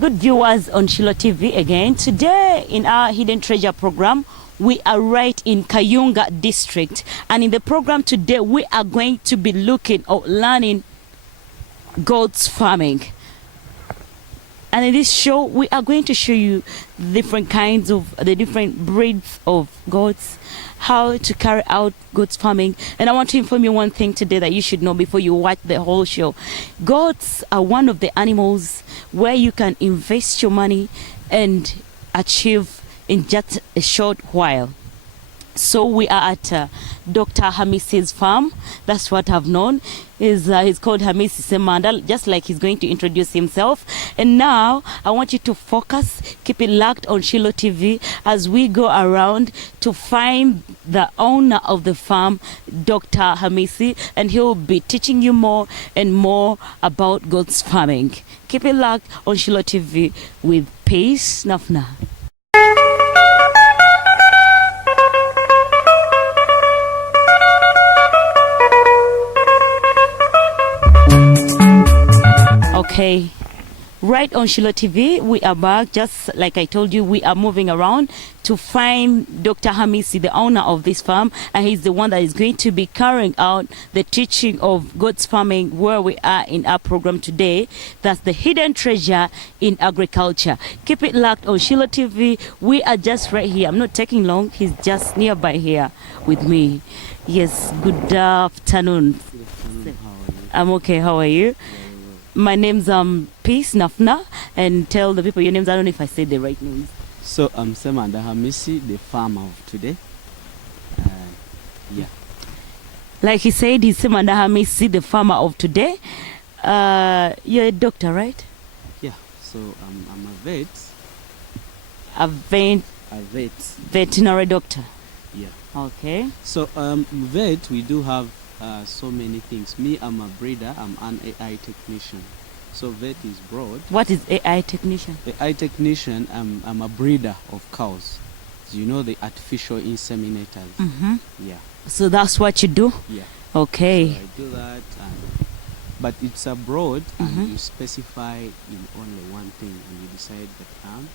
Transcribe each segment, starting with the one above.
Good viewers on Shilo TV again. Today in our Hidden Treasure program, we are right in Kayunga district. And in the program today, we are going to be looking or learning goats farming. And in this show, we are going to show you different kinds of, the different breeds of goats, how to carry out goats farming. And I want to inform you one thing today that you should know before you watch the whole show. Goats are one of the animals where you can invest your money and achieve in just a short while. So we are at Dr. Hamisi's farm. That's what I've known. He's called Hamisi Semanda, just like he's going to introduce himself. And now I want you to focus, keep it locked on Shilo TV as we go around to find the owner of the farm, Dr. Hamisi, and he'll be teaching you more and more about goats farming. Keep it locked on Shilo TV with Peace Nafna. Okay, right on Shilo TV, we are back. Just like I told you, we are moving around to find Dr. Hamisi, the owner of this farm, and he's the one that is going to be carrying out the teaching of goats farming where we are in our program today. That's the hidden treasure in agriculture. Keep it locked on Shilo TV. We are just right here. I'm not taking long. He's just nearby here with me. Yes, good afternoon. Good afternoon. How are you? I'm okay. How are you? My name's Peace Nafna, and tell the people your names. I don't know if I said the right names. So I'm Semanda Hamisi, the farmer of today. Yeah. Like he said, he's Semanda Hamisi, the farmer of today. You're a doctor, right? Yeah. So I'm a vet. A veterinary doctor. Yeah. Okay. So vet, we do have so many things. Me, I'm a breeder. I'm an AI technician. So vet is broad. What is AI technician? AI technician, I'm a breeder of cows. You know, the artificial inseminators. Mm-hmm. Yeah. So that's what you do? Yeah. Okay. So I do that, but it's a broad, Mm-hmm. and you specify in only one thing, and you decide that I'm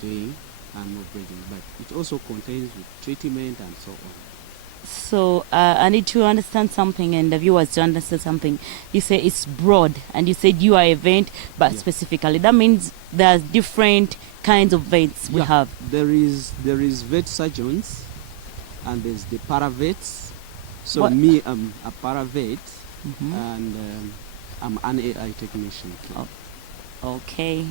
doing animal breeding. But it also contains with treatment and so on. So I need to understand something, and the viewers to understand something. You say it's broad, and you said you are a vet, but Yeah. specifically that means there's different kinds of vets we have. There is vet surgeons, and there's the paravets. So What? me, I'm a paravet, Mm-hmm. and I'm an AI technician. Oh. Okay.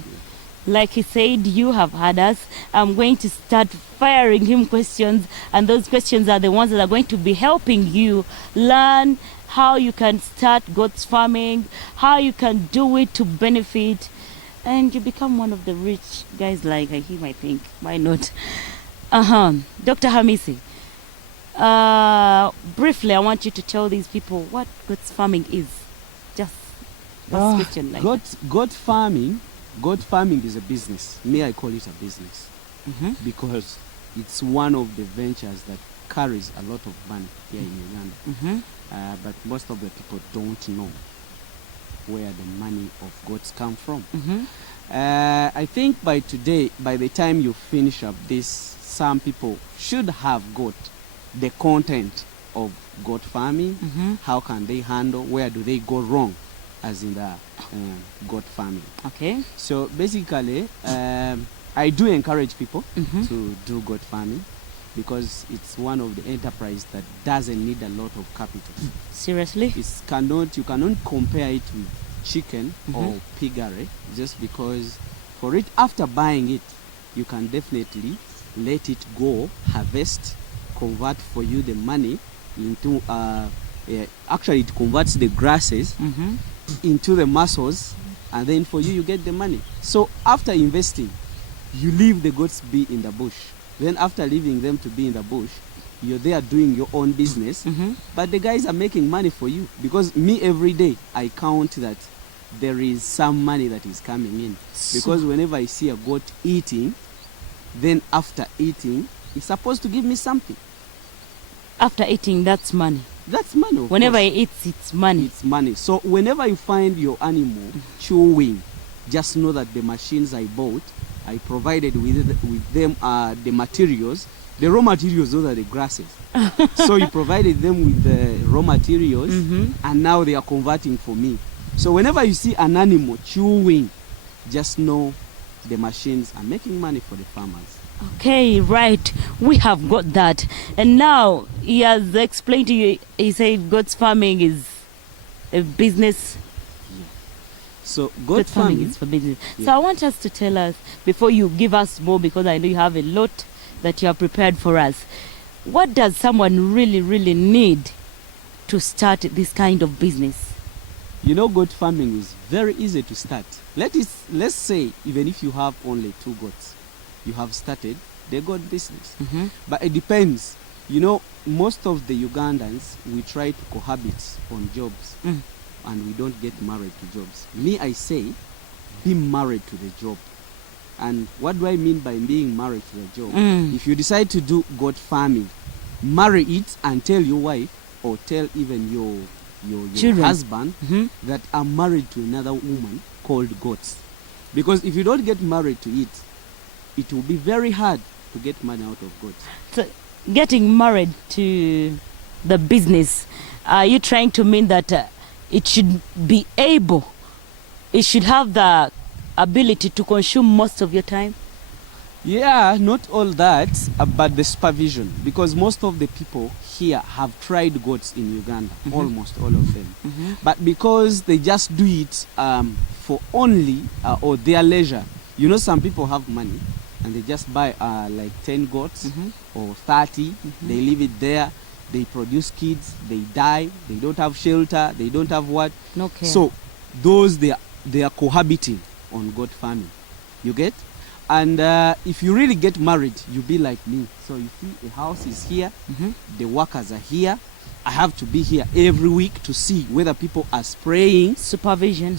Like he said, you have had us. I'm going to start firing him questions, and those questions are the ones that are going to be helping you learn how you can start goats farming, how you can do it to benefit, and you become one of the rich guys like him, I think. Why not? Dr. Hamisi, briefly, I want you to tell these people what goats farming is. Just a question like that. Goat farming is a business. Me, I call it a business Mm-hmm. because it's one of the ventures that carries a lot of money here in Uganda. Mm-hmm. But most of the people don't know where the money of goats come from. Mm-hmm. I think by today, by the time you finish up this, some people should have got the content of goat farming. Mm-hmm. How can they handle? Where do they go wrong, as in the goat farming? Okay. So basically, I do encourage people Mm-hmm. to do goat farming because it's one of the enterprise that doesn't need a lot of capital. Seriously? You cannot compare it with chicken or Mhm. piggery, just because for it, after buying it, you can definitely let it go, harvest, convert for you the money into actually it converts the grasses Mm-hmm. into the muscles, and then for you get the money. So after investing, you leave the goats be in the bush. Then after leaving them to be in the bush, you're there doing your own business, Mm-hmm. but the guys are making money for you, because me, every day I count that there is some money that is coming in, because whenever I see a goat eating, then after eating it's supposed to give me something. After eating, that's money. That's money. Of Whenever course. he eats, it's money. It's money. So whenever you find your animal chewing, just know that the machines I bought, I provided with them the materials. The raw materials, those are the grasses. So you provided them with the raw materials, and now they are converting for me. So whenever you see an animal chewing, just know the machines are making money for the farmers. Okay, right. We have got that. And now he has explained to you, he said goats farming is a business. Yeah. So goat farming is for business. Yeah. So I want us to tell us, before you give us more, because I know you have a lot that you have prepared for us, what does someone really, really need to start this kind of business? You know, goat farming is very easy to start. Let's say even if you have only 2 goats, you have started the goat business. But it depends. You know, most of the Ugandans, we try to cohabit on jobs, and we don't get married to jobs. Me, I say, be married to the job. And what do I mean by being married to the job? If you decide to do goat farming, marry it and tell your wife, or tell even your husband that I'm married to another woman called goats. Because if you don't get married to it, it will be very hard to get money out of goats. So, getting married to the business, are you trying to mean that it should be able, it should have the ability to consume most of your time? Yeah, not all that, but the supervision. Because most of the people here have tried goats in Uganda, almost all of them. But because they just do it for only or their leisure. You know, some people have money and they just buy like 10 goats or 30. They leave it there. They produce kids. They die. They don't have shelter. They don't have what. No care. So those they are cohabiting on goat farming. You get? And if you really get married, you'll be like me. So you see, the house is here, the workers are here. I have to be here every week to see whether people are spraying. Supervision.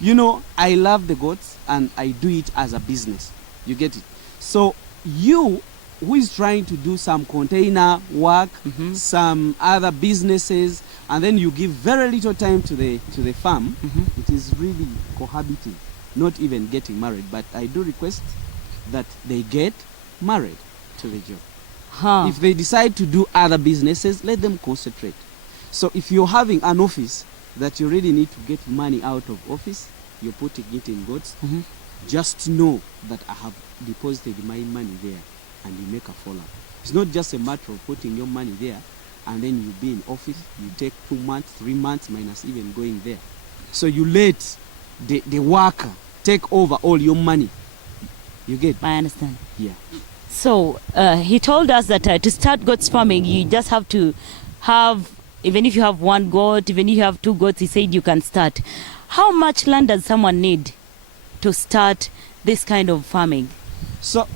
You know, I love the goats and I do it as a business. You get it? So you, who is trying to do some container work, some other businesses, and then you give very little time to the farm, it is really cohabiting. Not even getting married, but I do request that they get married to the job. If they decide to do other businesses, let them concentrate. So if you're having an office that you really need to get money out of office, you're putting it in goats, just know that I have deposited my money there, and you make a follow-up. It's not just a matter of putting your money there and then you be in office, you take 2 months, 3 months, minus even going there. So you let the worker take over all your money. You get? I understand. Yeah. So he told us that to start goats farming, you just have to have, even if you have 1 goat, even if you have 2 goats, he said you can start. How much land does someone need to start this kind of farming? So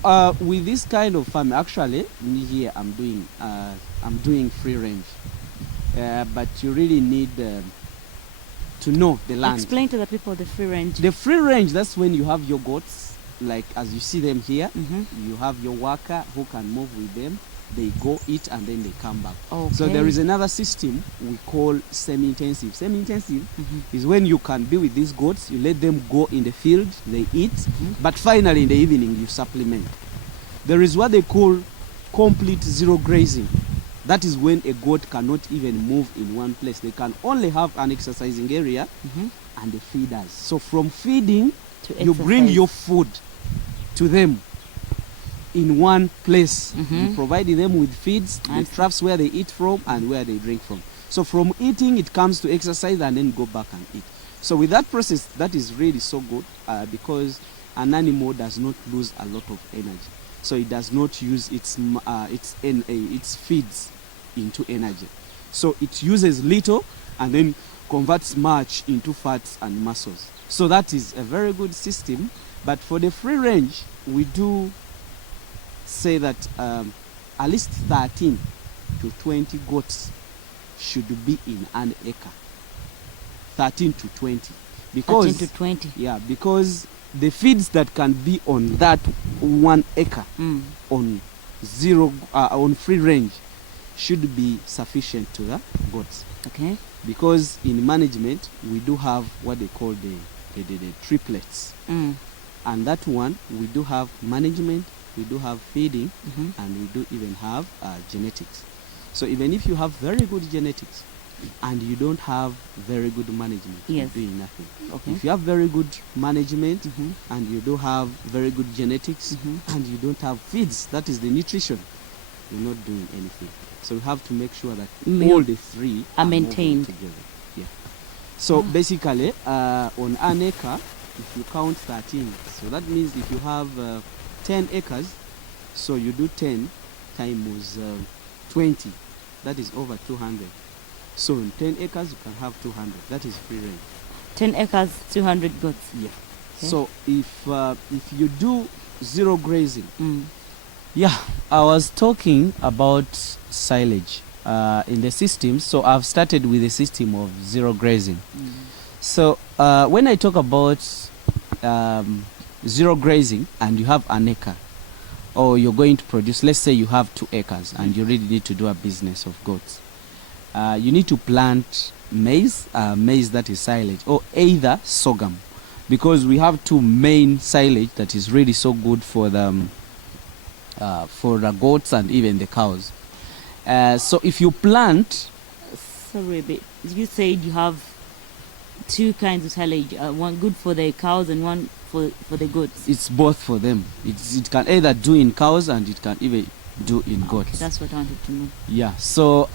with this kind of farming, actually, me here I'm doing free range, but you really need to know the land. Explain to the people the free range. The free range, that's when you have your goats, like as you see them here. You have your worker who can move with them. They go eat and then they come back. Okay. So there is another system we call semi-intensive. Semi-intensive is when you can be with these goats, you let them go in the field, they eat, but finally in the evening you supplement. There is what they call complete zero grazing. That is when a goat cannot even move in one place. They can only have an exercising area and the feeders. So from feeding, you bring your food to them in one place. You provide them with feeds, the troughs where they eat from and where they drink from. So from eating, it comes to exercise and then go back and eat. So with that process, that is really so good because an animal does not lose a lot of energy. So it does not use its feeds into energy. So it uses little and then converts much into fats and muscles. So that is a very good system. But for the free range, we do say that at least 13 to 20 goats should be in an acre. 13 to 20. Because, 13 to 20. Yeah, because the feeds that can be on that 1 acre on free range should be sufficient to the goats. Okay. Because in management we do have what they call the the triplets. Mm. And that one, we do have management, we do have feeding, Mhm. and we do even have genetics. So even if you have very good genetics and you don't have very good management, Yes. you're doing nothing. Okay. If you have very good management Mhm. and you do have very good genetics Mhm. and you don't have feeds, that is the nutrition, you're not doing anything. So you have to make sure that Mm. all the three Are moving maintained. together. Yeah. So basically, on an acre, if you count 13, so that means if you have 10 acres, so you do 10 times 20, that is over 200. So in 10 acres, you can have 200. That is free range. 10 acres, 200 goats. Yeah. Okay. So if you do zero grazing, Mm. yeah, I was talking about silage in the system. So I've started with a system of zero grazing. Mm. So when I talk about zero grazing and you have an acre, or you're going to produce, let's say you have 2 acres and you really need to do a business of goats, you need to plant maize that is silage, or either sorghum, because we have 2 main silage that is really so good for the goats and even the cows. So if you plant, Sorry, but you said you have 2 kinds of silage, one good for the cows and one for the goats. it's both for them. It can either do in cows and it can even do in Okay, goats. that's what I wanted to know. Yeah. So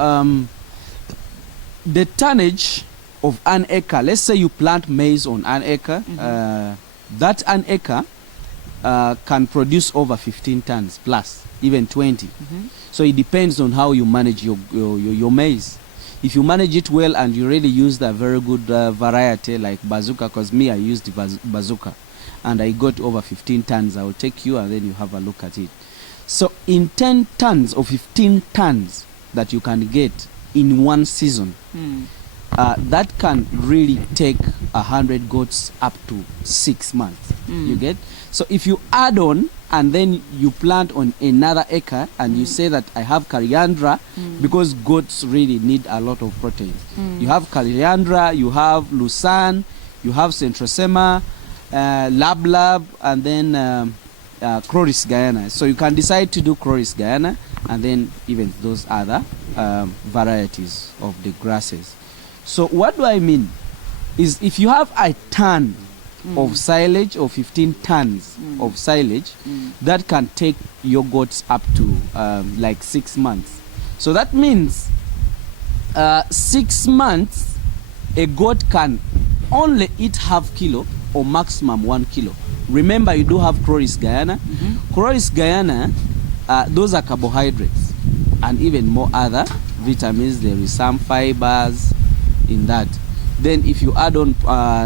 the tonnage of an acre, let's say you plant maize on an acre, that an acre can produce over 15 tons plus, even 20. Mhm. So it depends on how you manage your maize. If you manage it well and you really use a very good variety like Bazooka, because me, I used Bazooka, and I got over 15 tons, I will take you and then you have a look at it. So in 10 tons or 15 tons that you can get in one season, Mm. that can really take 100 goats up to 6 months. Mm. You get? So if you add on and then you plant on another acre and you say that I have coriander, because goats really need a lot of protein. You have coriander, you have lucerne, you have centrosema, lab, and then Chloris Guyana. So you can decide to do Chloris Guyana and then even those other varieties of the grasses. So what do I mean is, if you have a ton of silage or 15 tons of silage, that can take your goats up to like 6 months. So that means 6 months a goat can only eat half kilo or maximum 1 kilo. Remember, you do have Chloris Guyana. Chloris Guyana, those are carbohydrates and even more other vitamins. There is some fibers in that. Then if you add on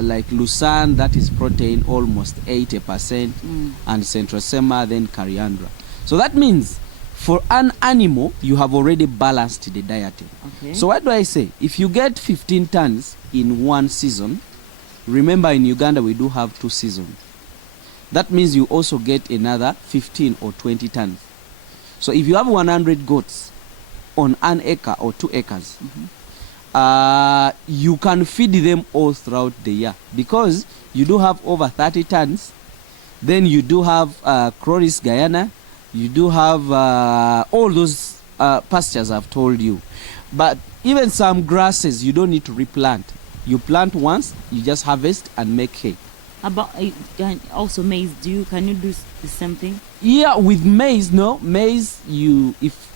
like lucerne, that is protein almost 80%, and centrosema, then coriander. So that means for an animal, you have already balanced the diet. Okay. So what do I say? If you get 15 tons in one season, remember in Uganda we do have 2 seasons. That means you also get another 15 or 20 tons. So if you have 100 goats on an acre or 2 acres, you can feed them all throughout the year, because you do have over 30 tons. Then you do have Chloris Guyana, you do have all those pastures I've told you. But even some grasses you don't need to replant. You plant once, you just harvest and make hay. About also maize, can you do the same thing? Yeah, with maize, no. Maize, you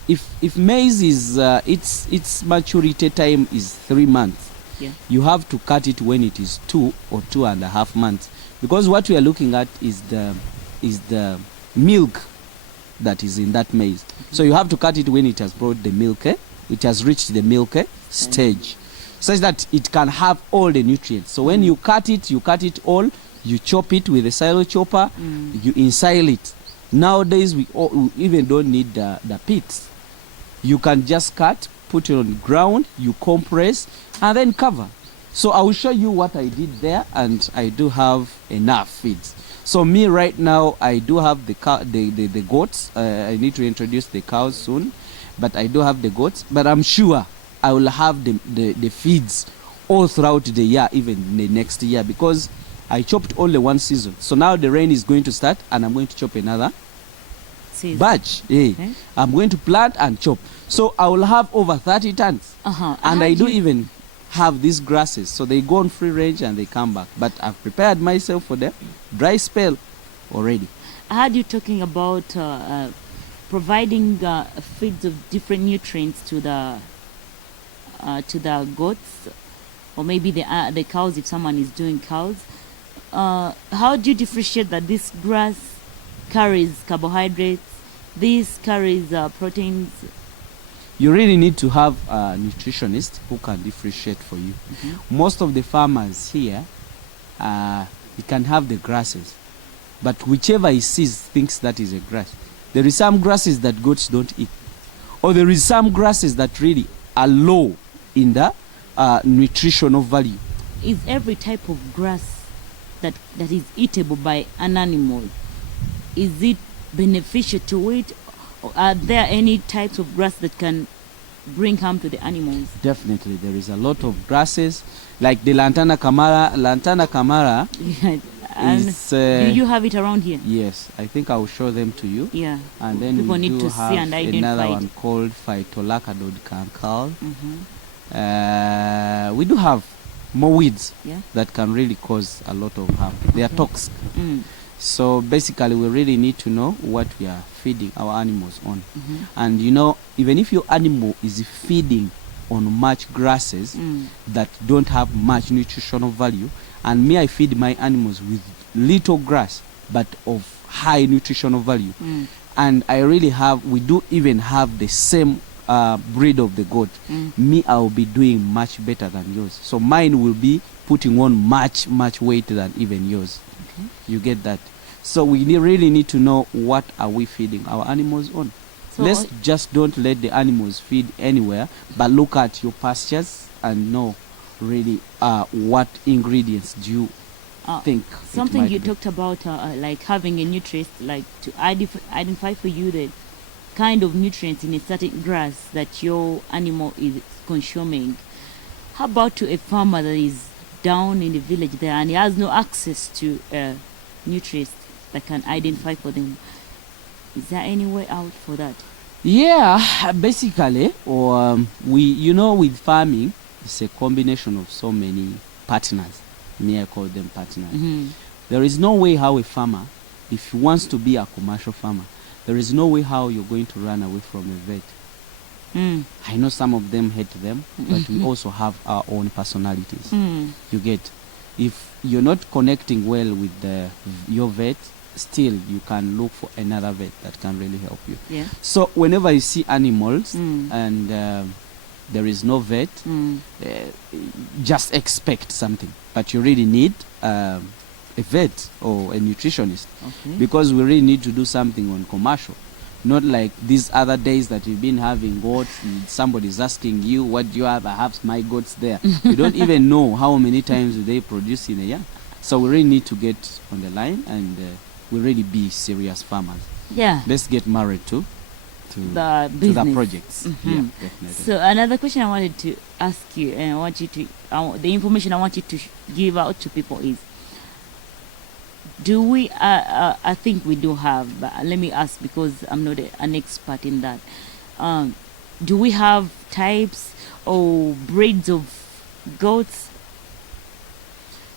if maize is its maturity time is 3 months, Yeah. you have to cut it when it is 2 or 2.5 months, because what we are looking at is the milk that is in that maize. So you have to cut it when it has brought the milk, it has reached the milk stage, such that it can have all the nutrients. So when you cut it all, you chop it with a silo chopper, you ensile it. Nowadays we even don't need the pits. You can just cut, put it on the ground, you compress, and then cover. So I will show you what I did there, and I do have enough feeds. So me right now, I do have the goats. I need to introduce the cows soon, but I do have the goats. But I'm sure I will have the feeds all throughout the year, even the next year, because I chopped only one season. So now the rain is going to start and I'm going to chop another season. batch. Okay. I'm going to plant and chop. So I will have over 30 tons. And I do even have these grasses. So they go on free range and they come back. But I've prepared myself for the dry spell already. I heard you talking about providing feeds of different nutrients to the goats, or maybe the cows if someone is doing cows. How do you differentiate that this grass carries carbohydrates, this carries proteins? You really need to have a nutritionist who can differentiate for you. Most of the farmers here, he can have the grasses, but whichever he sees thinks that is a grass. There is some grasses that goats don't eat, or there is some grasses that really are low in the nutritional value. Is every type of grass that is eatable by an animal, is it beneficial to it? Or are there any types of grass that can bring harm to the animals? Definitely, there is a lot of grasses like the Lantana Camara. Lantana Camara is, do you have it around here? Yes, I think I will show them to you. Yeah. And then people we need do to have see and identify another it. one called Phytolacadod cancale. We do have more weeds that can really cause a lot of harm. They are toxic. So basically we really need to know what we are feeding our animals on. And you know, even if your animal is feeding on much grasses that don't have much nutritional value, and me I feed my animals with little grass but of high nutritional value, and I really have, we do even have the same breed of the goat, me I will be doing much better than yours. So mine will be putting on much weight than even yours. You get that? So we really need to know what are we feeding our animals on. So let's just don't let the animals feed anywhere, but look at your pastures and know really what ingredients do you think. Something you talked about, like having a nutrient, like to identify for you the kind of nutrients in a certain grass that your animal is consuming. How about to a farmer that is down in the village there and he has no access to nutrients that can identify for them? Is there any way out for that? Yeah, basically, or with farming, it's a combination of so many partners. Me, I call them partners. There is no way how a farmer, if he wants to be a commercial farmer, there is no way how you're going to run away from a vet. I know some of them hate them, but we also have our own personalities. You get, if you're not connecting well with your vet, still you can look for another vet that can really help you. Yeah. So whenever you see animals and there is no vet, just expect something. But you really need a vet or a nutritionist, because we really need to do something on commercial. Not like these other days that we've been having goats and somebody's asking you, what do you have? I have my goats there. You don't even know how many times do they produce in a year. So we really need to get on the line and we really be serious farmers. Yeah. Let's get married to the projects. Yeah, definitely. So another question I wanted to ask you, and I want you to, the information I want you to give out to people is, do we, I think we do have, but let me ask because I'm not an expert in that. Do we have types or breeds of goats?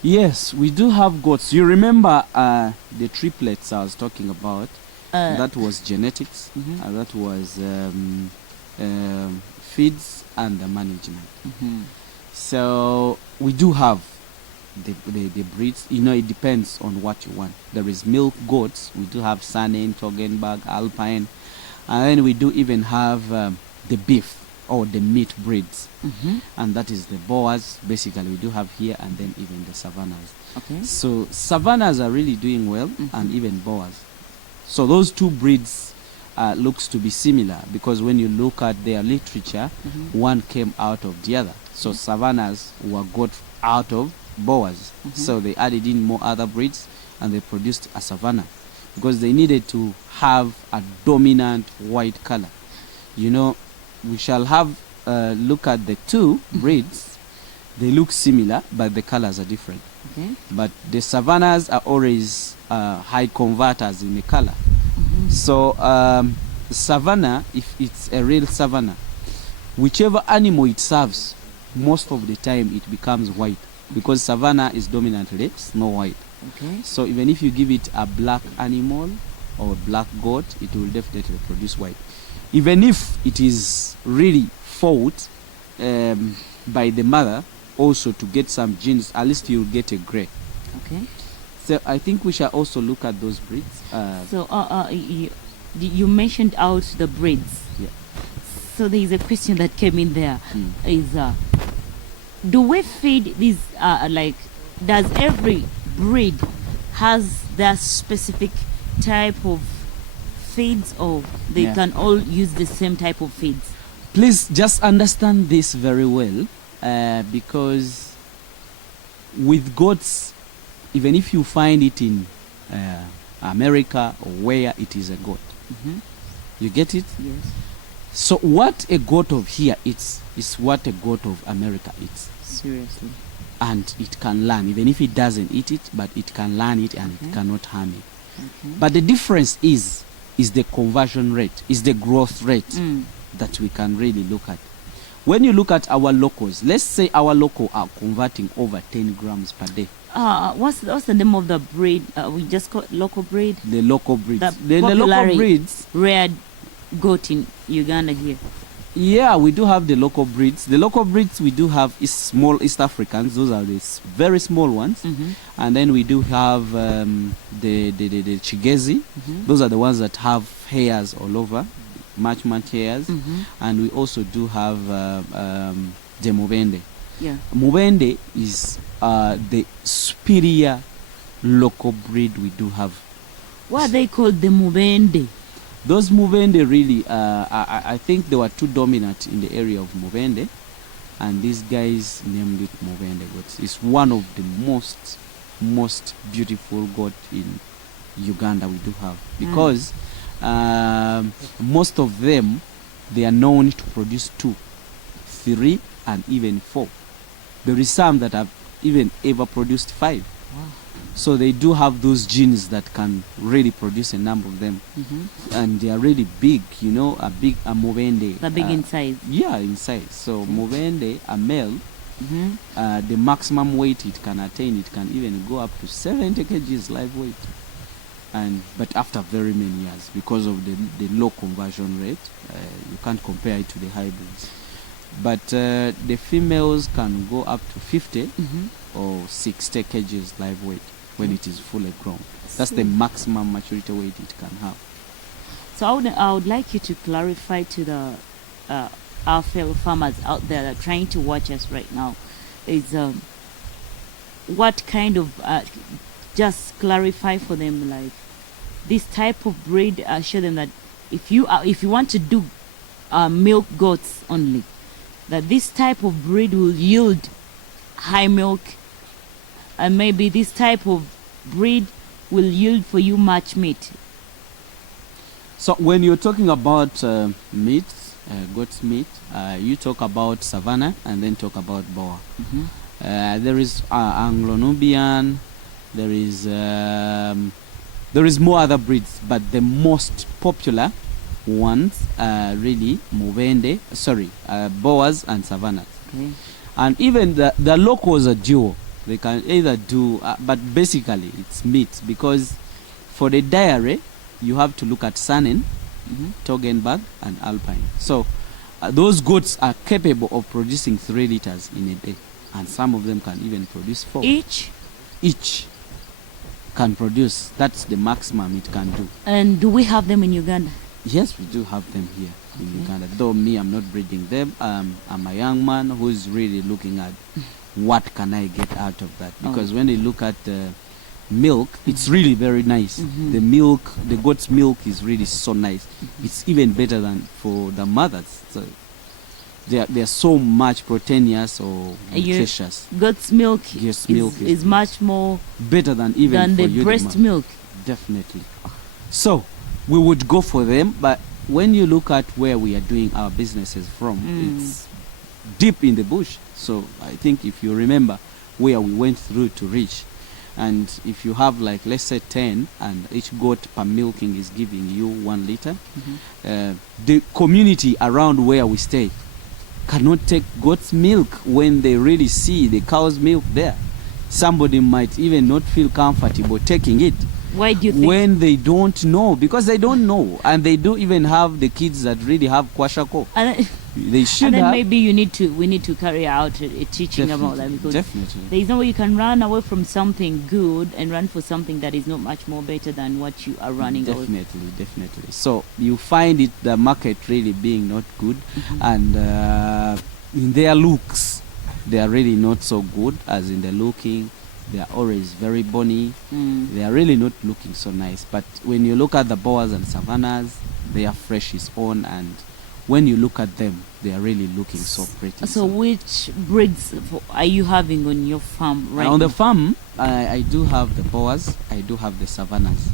Yes, we do have goats. You remember the triplets I was talking about? That was genetics, that was feeds and the management. So we do have the breeds. You know, it depends on what you want. There is milk goats. We do have Saanen, Toggenburg, Alpine, and then we do even have the beef or the meat breeds, and that is the Boers. Basically, we do have here, and then even the Savannahs. So Savannahs are really doing well, and even Boers. So those two breeds looks to be similar, because when you look at their literature, one came out of the other. So Savannahs were got out of Boers. So they added in more other breeds and they produced a Savannah, because they needed to have a dominant white color. You know, we shall have look at the two breeds. They look similar, but the colors are different. Okay. But the savannas are always high converters in the color. So savanna, if it's a real savanna, whichever animal it serves, most of the time it becomes white, because savanna is dominantly snow white. Okay. So even if you give it a black animal or a black goat, it will definitely produce white. Even if it is really fought by the mother also to get some genes, at least you'll get a gray. Okay. So I think we shall also look at those breeds. So you mentioned out the breeds. Yeah. So there is a question that came in there. Is do we feed these like, does every breed has their specific type of feeds, or they can all use the same type of feeds? Please just understand this very well, because with goats, even if you find it in America or where it is a goat, you get it? Yes. So what a goat of here eats is what a goat of America eats. Seriously. And it can learn, even if it doesn't eat it, but it can learn it and it cannot harm it. Okay. But the difference is the conversion rate, is the growth rate that we can really look at. When you look at our locals, let's say our local are converting over 10 grams per day. What's the name of the breed? We just call it local breed. The local breeds. The popular local breeds. Rare goat in Uganda here. Yeah, we do have the local breeds. The local breeds we do have is small East Africans. Those are the very small ones. And then we do have the Chigezi. Those are the ones that have hairs all over, much hairs. And we also do have the Mubende. Yeah. Mubende is the superior local breed we do have. What are they called, the Mubende? Those Mubende really, I think they were too dominant in the area of Mubende, and these guys named it Mubende goats. It's one of the most beautiful goat in Uganda we do have, because most of them, they are known to produce 2, 3, and even 4. There is some that have even ever produced 5. Wow. So they do have those genes that can really produce a number of them. And they are really big, you know, a Mubende. They're big in size. Yeah, in size. So Mubende, a male, the maximum weight it can attain, it can even go up to 70 kgs live weight. But after very many years, because of the low conversion rate, you can't compare it to the hybrids. But the females can go up to 50 or 60 kgs live weight when it is fully grown. That's the maximum maturity weight it can have. So I would like you to clarify to the our fellow farmers out there that are trying to watch us right now, is what kind of just clarify for them, like this type of breed. Show them that if you want to do milk goats only, that this type of breed will yield high milk, and maybe this type of breed will yield for you much meat. So when you're talking about meat, goat's meat, you talk about Savannah and then talk about Boer. There is Anglo-Nubian, there is more other breeds, but the most popular ones are really Boers and Savannahs. Okay. And even the locals are dual. They can either do, but basically it's meat, because for the dairy, you have to look at Sanen, Toggenburg, and Alpine. So those goats are capable of producing 3 liters in a day, and some of them can even produce 4. Each can produce. That's the maximum it can do. And do we have them in Uganda? Yes, we do have them here in Uganda. Though me, I'm not breeding them. I'm a young man who's really looking at what can I get out of that. Because when they look at milk, it's really very nice. The goat's milk is really so nice. It's even better than for the mothers. So they're so much proteinous or nutritious. Goat's milk is much more better than even the breast milk. Definitely. So we would go for them, but when you look at where we are doing our businesses from, it's deep in the bush. So I think if you remember, where we went through to reach. And if you have like, let's say 10, and each goat per milking is giving you 1 liter, the community around where we stay cannot take goat's milk when they really see the cow's milk there. Somebody might even not feel comfortable taking it. Why do you think? When they don't know, because they don't know, and they don't even have the kids that really have kwashako. They should and then have. maybe we need to carry out a teaching about that, because Definitely. there is no way you can run away from something good and run for something that is not much more better than what you are running away. Definitely. So you find it, the market really being not good, and in their looks, they are really not so good as in the looking. They are always very bony. They are really not looking so nice. But when you look at the boas and savannas, their flesh is on, and when you look at them, they are really looking so pretty. So which breeds are you having on your farm right now? On the farm, I do have the boas, I do have the savannas,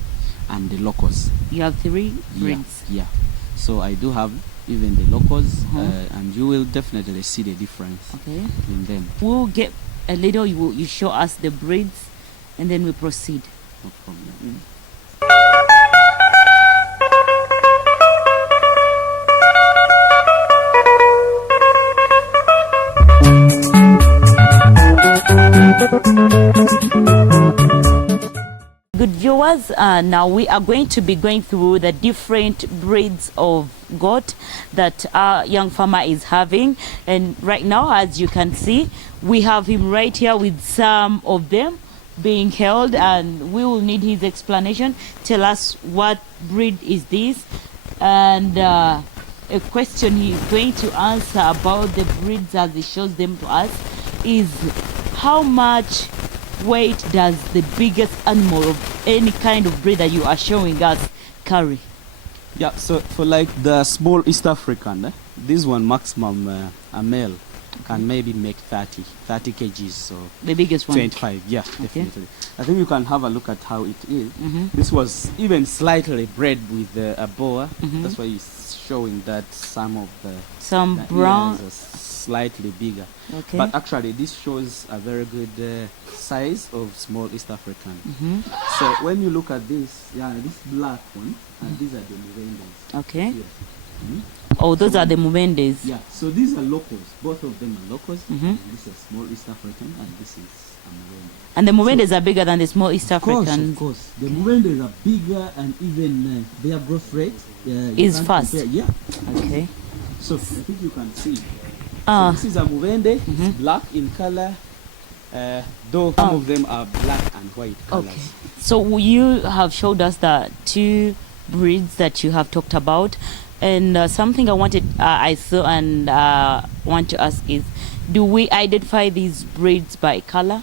and the locos. You have 3 breeds? Yeah. So I do have even the locos, and you will definitely see the difference in them. We'll get a little, you show us the breeds, and then we proceed. No problem. Good viewers, now we are going to be going through the different breeds of goat that our young farmer is having, and right now, as you can see, we have him right here with some of them being held, and we will need his explanation. Tell us what breed is this, and a question he is going to answer about the breeds as he shows them to us is how much weight does the biggest animal of any kind of breed that you are showing us carry? Yeah, so for like the small East African, this one maximum a male can maybe make 30 kgs. So the biggest one? 25, yeah, definitely. I think you can have a look at how it is. This was even slightly bred with a boa. That's why it's showing that some of the brown ears are slightly bigger. Okay. But actually this shows a very good size of small East African. So when you look at this, this black one, and these are the Muvendes. Okay. Yeah. Oh, those are the Muvendes. Yeah, so these are locals. Both of them are locals. And this is small East African, and this is a Muvende. And the Muvendes are bigger than the small East Africans. Of course. The Muvendes are bigger, and even their growth rate is fast. Compare. Yeah. Okay. So I think you can see. So this is a Muvende. It's black in color, though some of them are black and white colors. Okay. So you have showed us the 2 breeds that you have talked about, and something I saw and want to ask is, do we identify these breeds by color?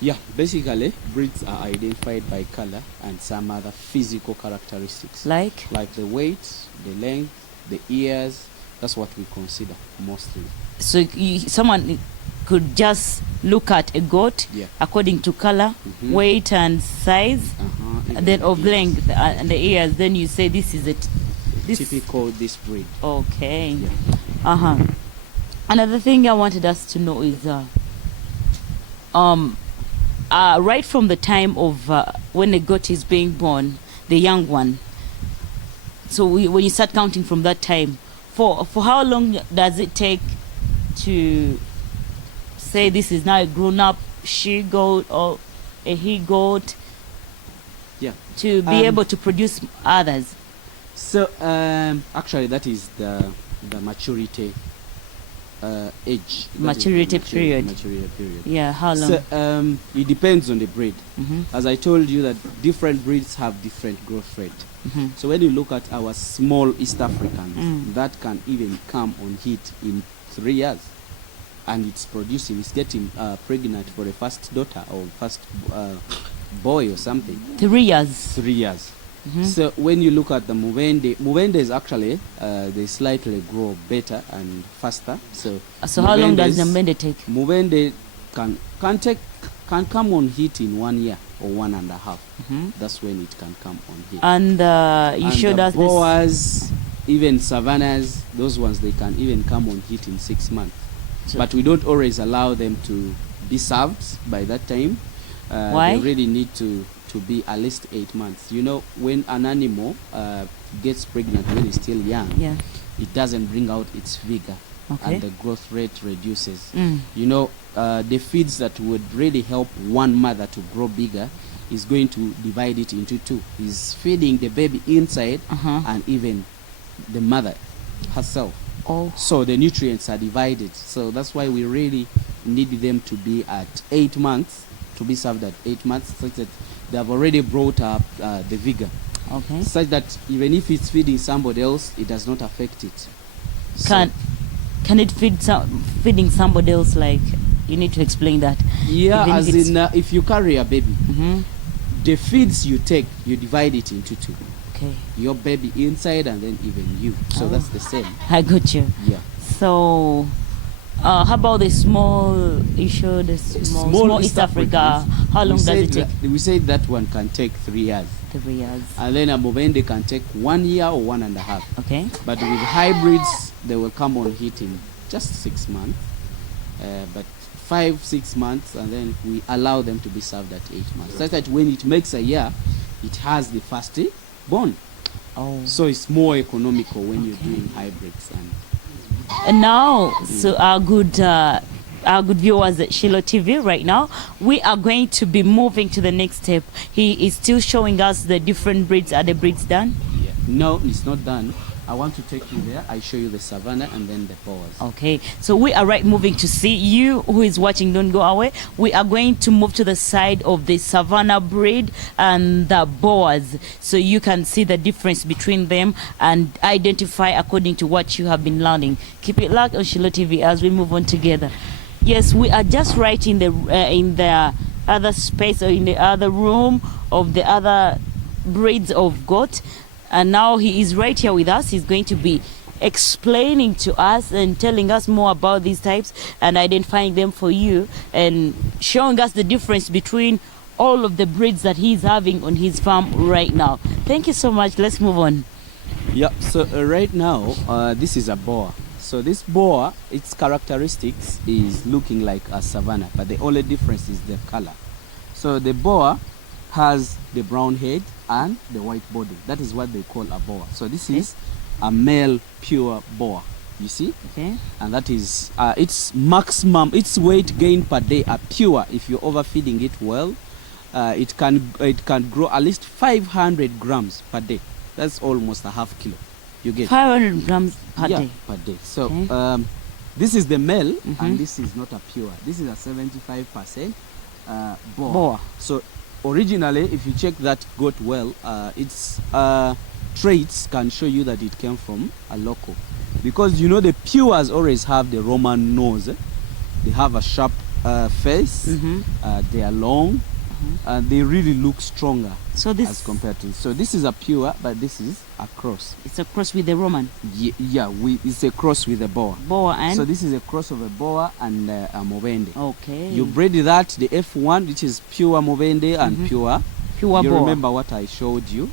Yeah, basically breeds are identified by color and some other physical characteristics, like the weight, the length, the ears. That's what we consider mostly. So someone could just look at a goat according to color, weight and size, and then of length and the ears. Then you say this is typical this breed. Okay. Yeah. Another thing I wanted us to know is right from the time of when a goat is being born, the young one. So when you start counting from that time, for how long does it take to say this is now a grown-up she goat or a he goat? Yeah. To be able to produce others. So actually that is the maturity age. Maturity period. Yeah, how long? So it depends on the breed. As I told you that different breeds have different growth rate. So when you look at our small East Africans, that can even come on heat in 3 years, and it's getting pregnant for a first daughter or first boy or something. 3 years. 3 years. So when you look at the Muvendes actually they slightly grow better and faster. So how long does the Muvende take? Muvende can come on heat in 1 year or 1.5. That's when it can come on heat. And you showed us boas, even savannas, those ones they can even come on heat in 6 months. So but we don't always allow them to be served by that time. Why? They really need to be at least 8 months. You know, when an animal gets pregnant when it's still young, Yeah. it doesn't bring out its vigor, Okay. and the growth rate reduces. Mm. You know, the feeds that would really help one mother to grow bigger is going to divide it into two. Is feeding the baby inside Uh-huh. and even the mother herself. Oh. So the nutrients are divided. So that's why we really need them to be at 8 months, to be served at 8 months, such that they have already brought up the vigor, Okay. such that even if it's feeding somebody else, it does not affect it. Can it feeding somebody else? Like, you need to explain that. Yeah, Even if as it's- in if you carry a baby, Mm-hmm. the feeds you take, you divide it into two. Okay. Your baby inside and then even you. So Oh. that's the same. I got you. Yeah. So, how about the small issue, the small East Africa? How long does it take? We say that one can take 3 years. 3 years. And then a Movende can take 1 year or 1.5. Okay. But with hybrids, they will come on heat in just 6 months. But 5-6 months, and then we allow them to be served at 8 months. Such that when it makes a year, it has the first born. Oh. So it's more economical when you're Okay. doing hybrids. And now, so our good viewers at Shiloh TV right now, we are going to be moving to the next step. He is still showing us the different breeds. Are the breeds done? Yeah. No, it's not done. I want to take you there. I show you the savannah and then the boas. Okay, so we are right moving to see you who is watching. Don't go away. We are going to move to the side of the savannah breed and the boas, so you can see the difference between them and identify according to what you have been learning. Keep it locked on Shiloh TV as we move on together. Yes, we are just right in the other space, or in the other room of the other breeds of goat. And now he is right here with us. He's going to be explaining to us and telling us more about these types and identifying them for you and showing us the difference between all of the breeds that he's having on his farm right now. Thank you so much. Let's move on. Yeah, so right now, this is a boa. So this boa, its characteristics is looking like a savannah, but the only difference is the color. So the boa has the brown head and the white body. That is what they call a boa. So this is a male pure boa, you see? Okay. And that is its maximum, its weight gain per day are pure. If you're overfeeding it well, it can grow at least 500 grams per day. That's almost a half kilo. You get 500 grams per yeah, day. per day. So Okay. this is the male, Mhm. and this is not a pure. This is a 75% boa. Boa. So originally, if you check that goat well, its traits can show you that it came from a local, because you know the pures always have the Roman nose. They have a sharp face. Mhm. They are long. They really look stronger So this as compared to. So this is a pure, but this is a cross. it's a cross with the Roman It's a cross with a boa. boa and So this is a cross of a boa and a movende. okay. You breed that, the F1, which is pure movende and Mhm. pure. pure You boa. remember what I showed you?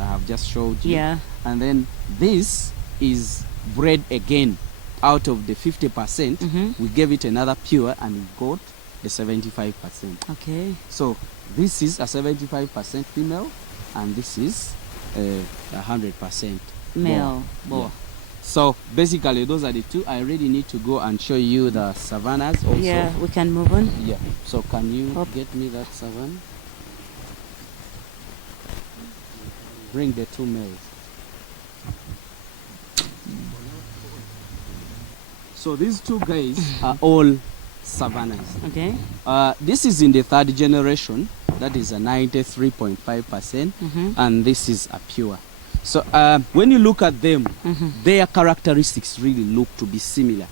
I have just showed you. Yeah. And then this is bred again. Out of the 50%, Mhm. we gave it another pure and we got the 75%. Okay. So this is a 75% female, and this is 100% Male boa. boa. Yeah. So basically, those are the two. I really need to go and show you the savannas also. Yeah, we can move on. Yeah. So can you Up. get me that savanna? Bring the two males. So these two guys are all savannas. Okay. This is in the third generation. That is a 93.5%, Mhm. and this is a pure. So when you look at them, Mhm. their characteristics really look to be similar,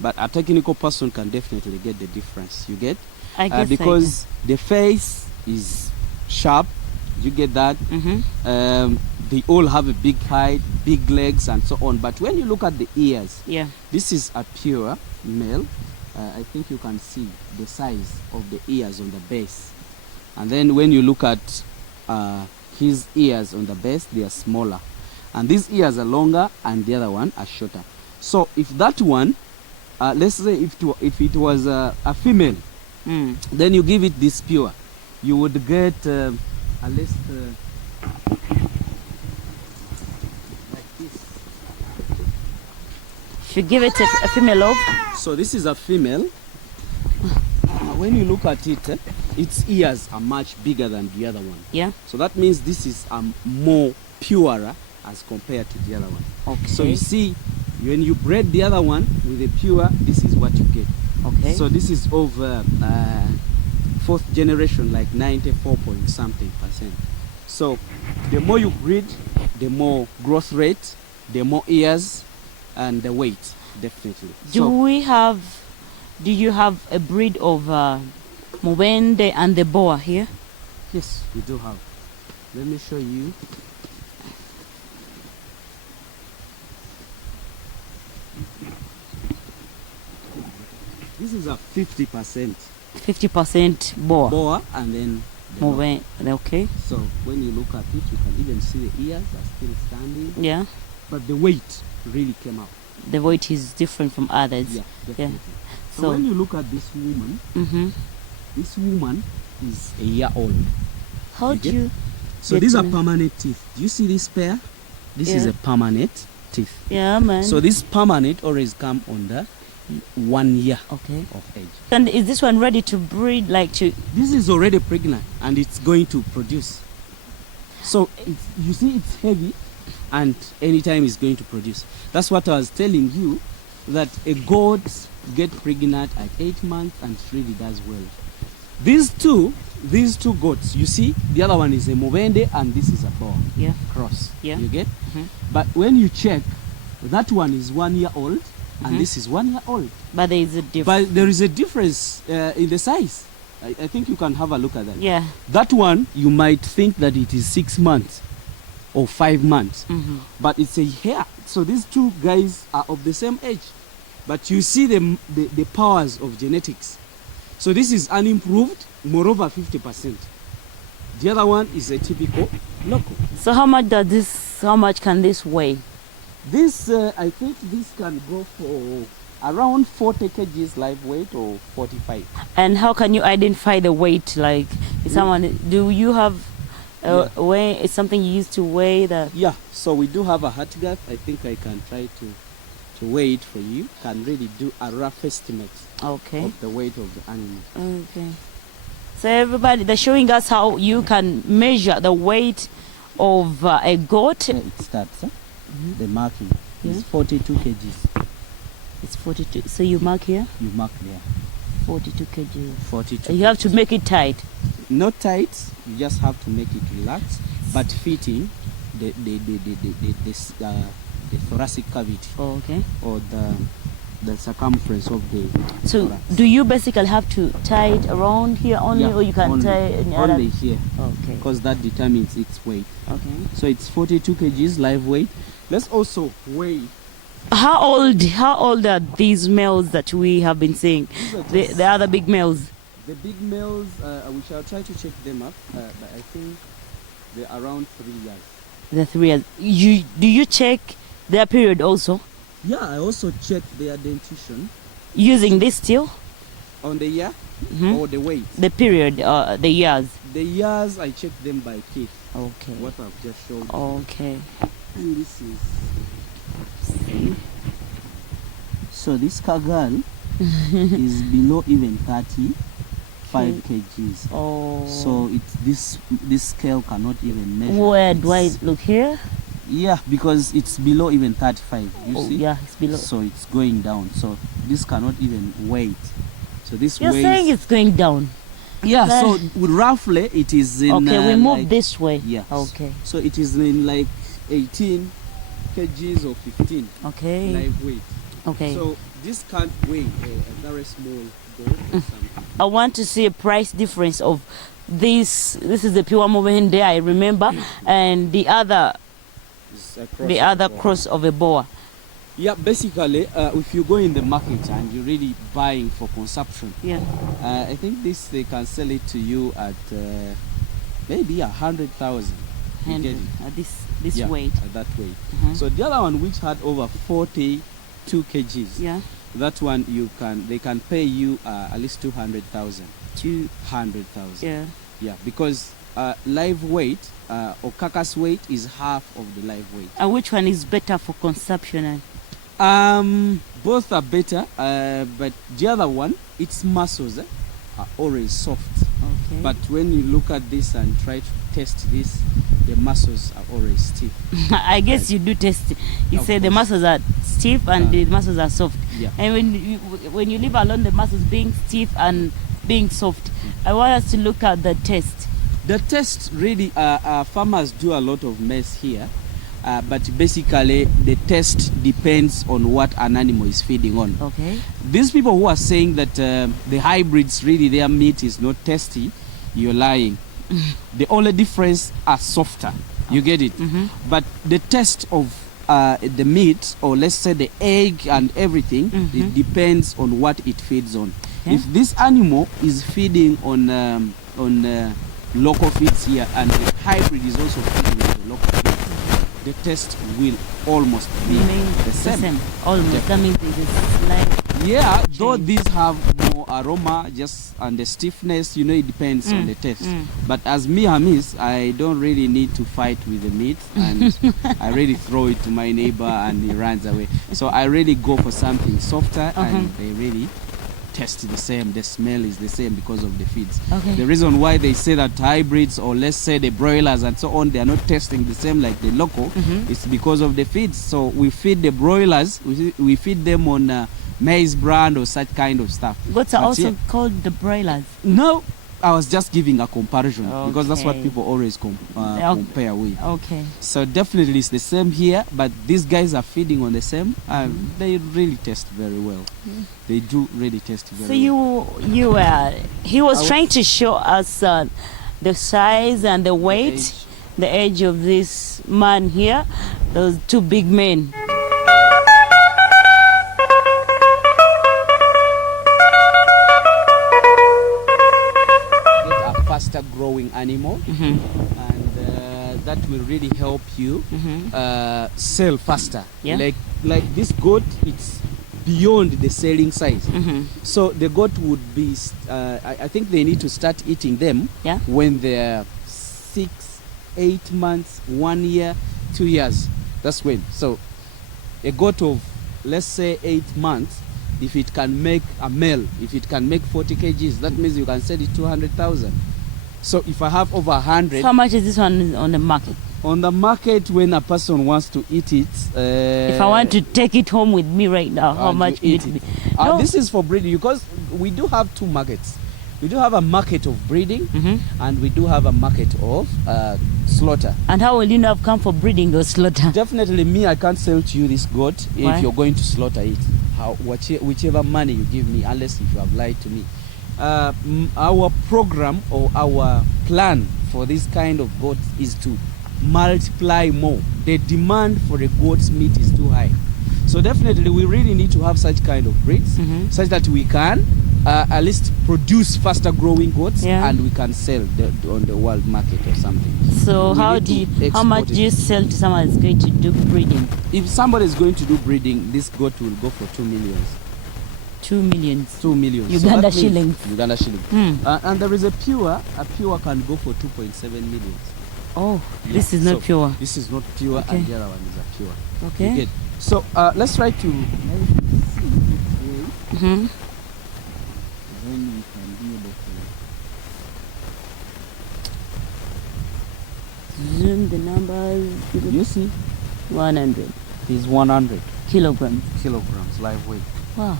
but a technical person can definitely get the difference. You get I guess because the face is sharp. You get that. Mhm. They all have a big height, big legs, and so on. But when you look at the ears, Yeah. this is a pure male. I think you can see the size of the ears on the base. And then when you look at his ears on the base, they are smaller. And these ears are longer and the other one are shorter. So if that one, let's say if it was a female, Then you give it this pure. You would get at least like this. If you give it a female love. So this is a female. When you look at it, its ears are much bigger than the other one. Yeah. So that means this is more purer as compared to the other one. Okay. So you see, when you bred the other one with a pure, this is what you get. Okay. So this is of fourth generation, like 94 point something %. So the more you breed, the more growth rate, the more ears, and the weight, definitely. Do you have a breed of Mubende and the boa here? Yes, we do have. Let me show you. This is a 50%. 50% boa. Boa and then the Mubende, okay. So when you look at it, you can even see the ears are still standing. Yeah. But the weight really came out. The weight is different from others. Yeah, definitely. Yeah. So when you look at this woman, this woman is a year old. How do you? So these are permanent teeth. Do you see this pair? This is a permanent teeth. Yeah, man. So this permanent always come under 1 year of age. And is this one ready to breed? This is already pregnant and it's going to produce. So you see it's heavy and anytime it's going to produce. That's what I was telling you, that a goat get pregnant at 8 months and it really does well. These two goats, you see, the other one is a Mubende and this is a boa cross. Yeah. You get? But when you check, that one is 1 year old and this is 1 year old. But there is a difference. But there is a difference in the size. I think you can have a look at that. Yeah. That one, you might think that it is 6 months or 5 months, but it's a hair. So these two guys are of the same age. But you see the powers of genetics. So this is unimproved, moreover 50%. The other one is a typical local. So how much can this weigh? This, I think this can go for around 40 kgs live weight or 45. And how can you identify the weight? Like, do you have a way? It's something you used to weigh that? Yeah, so we do have a heart graph. I think I can try to weigh it for you. Can really do a rough estimate of the weight of the animal. Okay. So everybody, they're showing us how you can measure the weight of a goat. Yeah, it starts, the marking is 42 kgs. It's 42. So you mark here? You mark there. 42 kgs. 42. You have to make it tight. Not tight, you just have to make it relaxed, but fitting the thoracic cavity. Oh, okay. Or the circumference of the So thorax. do you basically have to tie it around here only, or you can tie it only here? Okay. Because that determines its weight. Okay. So it's 42 kgs live weight. Let's also weigh. How old are these males that we have been seeing? The other big males. The big males, we shall try to check them up, but I think they're around 3 years. The 3 years. Do you check their period also? Yeah, I also checked their dentition. Using this still? On the year or the weight? The period, the years. The years, I checked them by teeth. Okay. What I've just shown. Okay. And this is... So this kagal is below even 35 kgs. Oh. So it's this scale cannot even measure. Where do I look here? Yeah, because it's below even 35. You see? Yeah, it's below. So it's going down. So this cannot even weight. So this You're saying it's going down? Yeah, so roughly it is in... Okay, we move this way. Yeah. Okay. So it is in like 18 kgs or 15 live weight. Okay. So this can't weigh a very small goat or something. I want to see a price difference of this. This is the pure Mubende, I remember, and the other cross of a boa. Yeah, basically, if you go in the market and you're really buying for consumption, I think they can sell it to you at maybe 100,000. You get it. At this weight. At that weight. So the other one, which had over 42 kgs, that one they can pay you at least 200,000. 200,000. Yeah. Yeah, because live weight or carcass weight is half of the live weight. And which one is better for consumption? Both are better, but the other one, its muscles are always soft. Okay. But when you look at this and try to test this, the muscles are always stiff. I guess you do test. You say the muscles are stiff and the muscles are soft. Yeah. And when you leave alone the muscles being stiff and being soft, I want us to look at the test. The test really, farmers do a lot of mess here. But basically, the test depends on what an animal is feeding on. Okay. These people who are saying that the hybrids, really, their meat is not tasty, you're lying. The only difference are softer. You get it? Mm-hmm. But the taste of the meat, or let's say the egg and everything, it depends on what it feeds on. Okay. If this animal is feeding on local feeds here, and the hybrid is also feeding on the local feeds, the taste will almost be the same. Almost. That means there's a slight Yeah, change. though these have more aroma, just and the stiffness, it depends on the taste. But as me, Hamis, I don't really need to fight with the meat, and I really throw it to my neighbor and he runs away. So I really go for something softer, and they really taste the same. The smell is the same because of the feeds. Okay. The reason why they say that hybrids, or let's say the broilers and so on, they are not tasting the same like the local, it's because of the feeds. So we feed the broilers, we feed them on maize bran or such kind of stuff. Goats are But also yeah, called the broilers. no, I was just giving a comparison because that's what Okay. people always compare with. Okay. So definitely it's the same here, but these guys are feeding on the same, and they really taste very well. They do really taste very well. So he was trying to show us the size and the weight, the age of this man here, those two big men. Get a faster growing animal, and that will really help you sell faster. Yeah. Like this goat, it's beyond the selling size. So the goat would be, I think they need to start eating them Yeah. when they're 6, 8 months, 1 year, 2 years. That's when. So a goat of, let's say, 8 months, if it can make a male, if it can make 40 kgs, that means you can sell it 200,000. So if I have over 100 How much is this one on the market? on the market, when a person wants to eat it, If I want to take it home with me right now, how and much you would eat it be? it. No. This is for breeding, because we do have two markets. We do have a market of breeding, and we do have a market of slaughter. And how will you know I've come for breeding or slaughter? Definitely, me, I can't sell to you this goat Why? if you're going to slaughter it. Whichever money you give me, unless if you have lied to me. Our program or our plan for this kind of goat is to multiply more. The demand for the goat's meat is too high. So definitely we really need to have such kind of breeds, such that we can at least produce faster growing goats, Yeah. and we can sell on the world market or something. So We how need do to you, how export much it. do you sell to someone that's going to do breeding? If somebody is going to do breeding, this goat will go for 2 million. 2 million. 2 million. Uganda that means- shillings. Uganda shilling. And there is a pure can go for 2.7 million. Oh, Yeah, this is not so pure. This is not pure, Okay. and the other one is a pure. Okay. You get? So let's try to Mm-hmm. then we can be able Zoom the numbers. to. You see, 100 is 100 kilograms. kilograms live weight. Wow.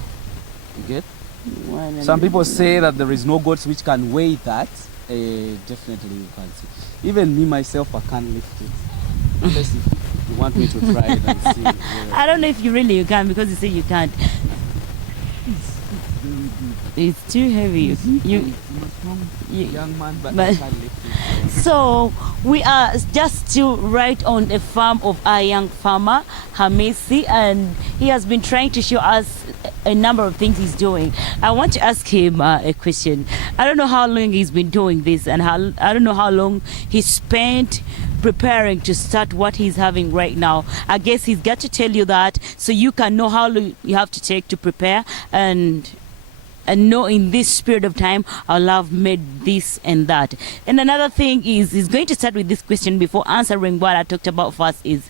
You get? 100. Some people say that there is no goats which can weigh that. Definitely you can see. Even me myself, I can't lift it. Unless if you want me to try it and see. I don't know if you can, because you say you can't. It's too heavy. You, Young man, but but- I can't lift it. So we are just still right on the farm of our young farmer Hamisi, and he has been trying to show us a number of things he's doing. I want to ask him a question. I don't know how long he's been doing this, and I don't know how long he spent preparing to start what he's having right now. I guess he's got to tell you that so you can know how long you have to take to prepare and know in this period of time I'll have made this and that. And another thing is he's going to start with this question before answering what I talked about first is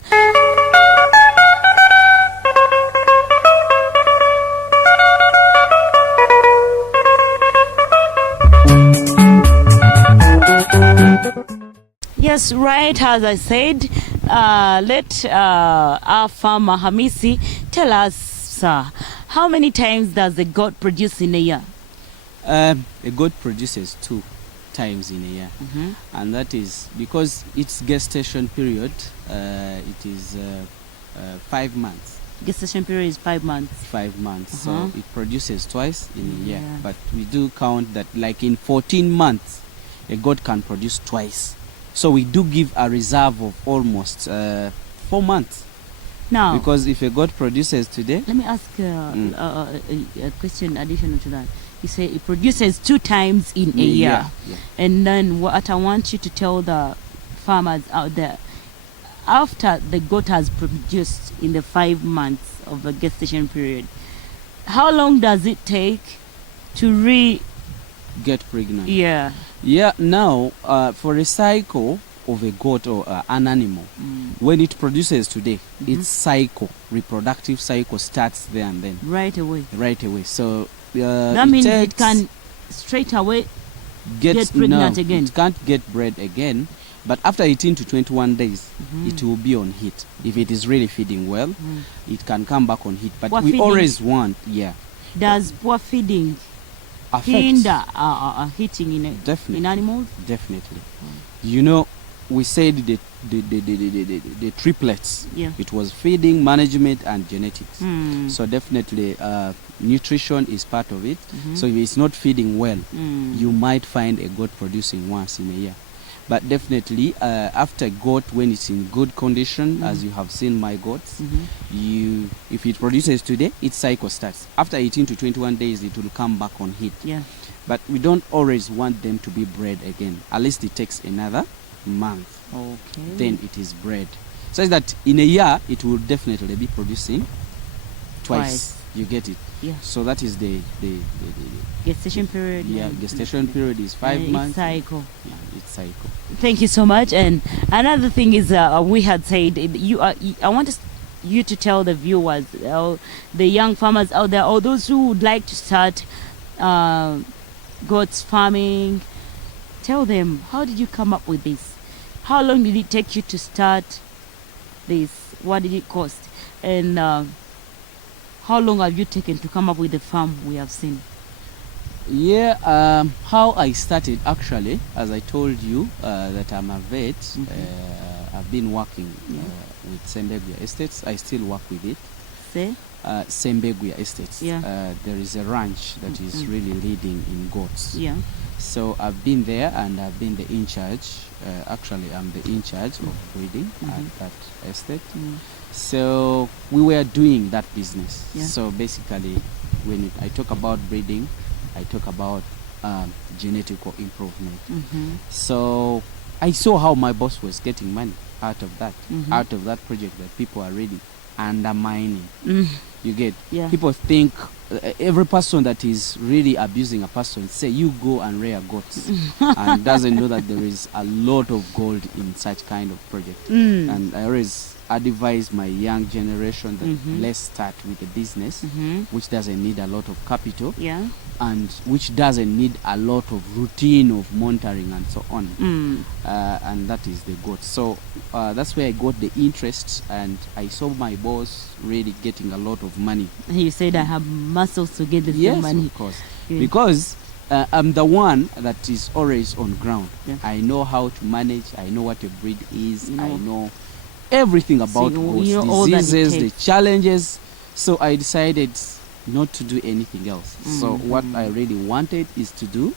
yes, right, as I said, let our farmer Hamisi tell us, sir, how many times does a goat produce in a year? A goat produces 2 times in a year, and that is because its gestation period it is 5 months. Gestation period is 5 months. 5 months, so it produces twice in a year. But we do count that, like in 14 months, a goat can produce twice. So we do give a reserve of almost 4 months. Now, because if a goat produces today, let me ask a question additional to that. You say it produces 2 times in a year. Yeah. And then what I want you to tell the farmers out there, after the goat has produced in the 5 months of the gestation period, how long does it take to get pregnant? Yeah, now for a cycle of a goat or an animal, when it produces today, its cycle, reproductive cycle, starts there and then. Right away. So that means it can straight away get pregnant again. It can't get bred again, but after 18 to 21 days, it will be on heat. If it is really feeding well, it can come back on heat. But poor we feeding. always want, Does poor feeding affect hinder heating in animals? Definitely. You know, we said the triplets. It was feeding, management, and genetics. So definitely nutrition is part of it. So if it's not feeding well, you might find a goat producing once in a year. But definitely after goat, when it's in good condition, as you have seen my goats, if it produces today, its cycle starts. After 18 to 21 days, it will come back on heat. But we don't always want them to be bred again. At least it takes another month. Then it is bred. So it's that in a year, it will definitely be producing twice. You get it? So that is the gestation period. Gestation period is 5 months. Its cycle. Its cycle. Thank you so much. And another thing is, we had said I want you to tell the viewers, the young farmers out there, or those who would like to start goats farming. Tell them, how did you come up with this? How long did it take you to start this? What did it cost? And how long have you taken to come up with the farm we have seen? How I started, actually, as I told you, that I'm a vet. I've been working with Sembeguya Estates. I still work with it. Sembeguya Estates. There is a ranch that is really leading in goats. So I've been there and I've been the in charge. Actually, I'm the in charge of breeding at that estate. So we were doing that business. So basically, when I talk about breeding, I talk about genetical improvement. So I saw how my boss was getting money out of that, project that people are really undermining. You get? People think every person that is really abusing a person, say you go and rear goats, and doesn't know that there is a lot of gold in such kind of project. And I always advise my young generation that let's start with a business which doesn't need a lot of capital, and which doesn't need a lot of routine of monitoring and so on. And that is the goat. So that's where I got the interest, and I saw my boss really getting a lot of money. You said I have muscles to get the money. Yes, of course. Because I'm the one that is always on ground. I know how to manage. I know what a breed is. I know everything about goats, diseases, the challenges. So I decided not to do anything else. So what I really wanted is to do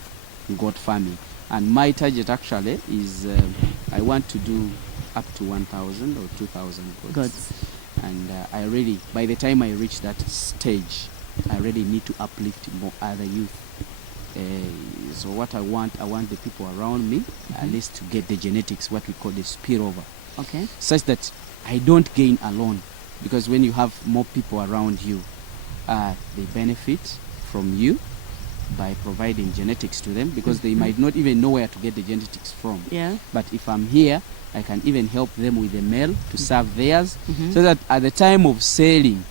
goat farming. And my target actually is I want to do up to 1,000 or 2,000 goats. And I really, by the time I reach that stage, I really need to uplift more other youth So what I want the people around me at least to get the genetics, what we call the spillover. Okay. Such that I don't gain alone. Because when you have more people around you, they benefit from you by providing genetics to them, because they might not even know where to get the genetics from. Yeah. But if I'm here, I can even help them with the male to serve theirs, so that at the time of selling,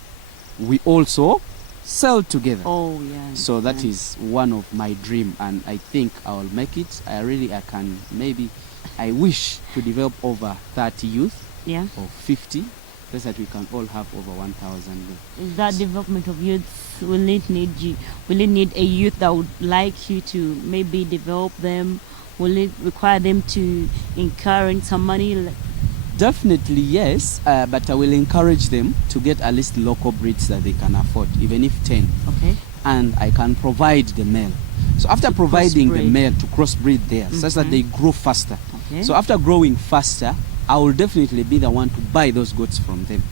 we also sell together. Oh, yeah. So that is one of my dream, and I think I'll make it. I wish to develop over 30 youth, Yeah. or 50, so that we can all have over 1,000. That development of youth, will it need a youth that would like you to maybe develop them? Will it require them to incur some money? Definitely yes, but I will encourage them to get at least local breeds that they can afford, even if 10. Okay. And I can provide the male. So after providing the crossbreed. male to crossbreed there, such that they grow faster. Okay. So after growing faster, I will definitely be the one to buy those goats from them,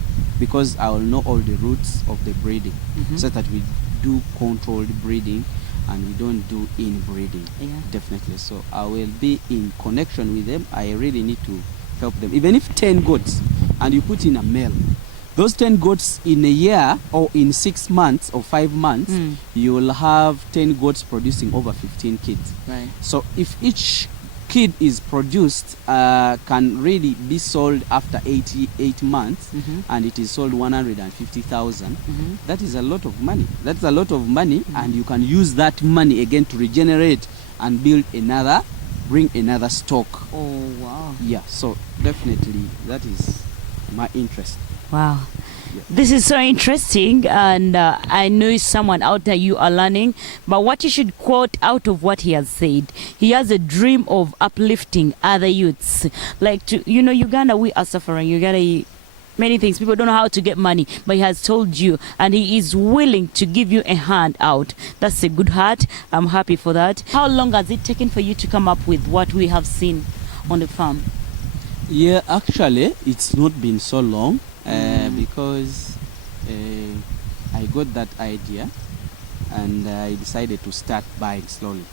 because I will know all the routes of the breeding, so that we do controlled breeding and we don't do inbreeding. Yeah. Definitely. So I will be in connection with them. I really need to help them. Even if 10 goats and you put in a male, those 10 goats in a year or in 6 months or 5 months, you will have 10 goats producing over 15 kids. Right. So if each kid is produced, can really be sold after 8 months, and it is sold 150,000, that is a lot of money. That's a lot of money, and you can use that money again to regenerate and bring another stock. Oh, wow. Yeah, so definitely that is my interest. Wow. Yeah. This is so interesting, and I know someone out there you are learning, but what you should quote out of what he has said, he has a dream of uplifting other youths. Like, Uganda, we are suffering. Uganda, many things. People don't know how to get money, but he has told you, and he is willing to give you a hand out. That's a good heart. I'm happy for that. How long has it taken for you to come up with what we have seen on the farm? Yeah, actually, it's not been so long, because I got that idea, and I decided to start buying slowly.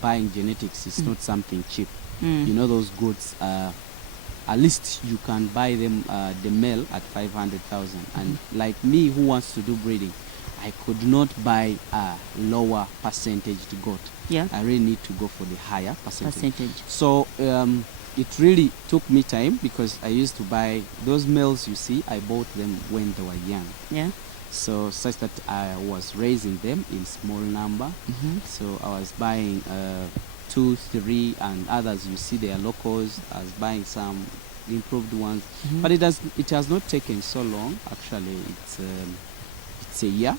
Buying genetics is not something cheap. Those goats, at least you can buy them, the male at 500,000. And like me, who wants to do breeding, I could not buy a lower percentage goat. Yeah. I really need to go for the higher percentage. So, it really took me time, because I used to buy those males you see, I bought them when they were young. yeah. So such that I was raising them in small number. So I was buying 2, 3, and others you see they are locals. I was buying some improved ones, but it has not taken so long. Actually, it's a year.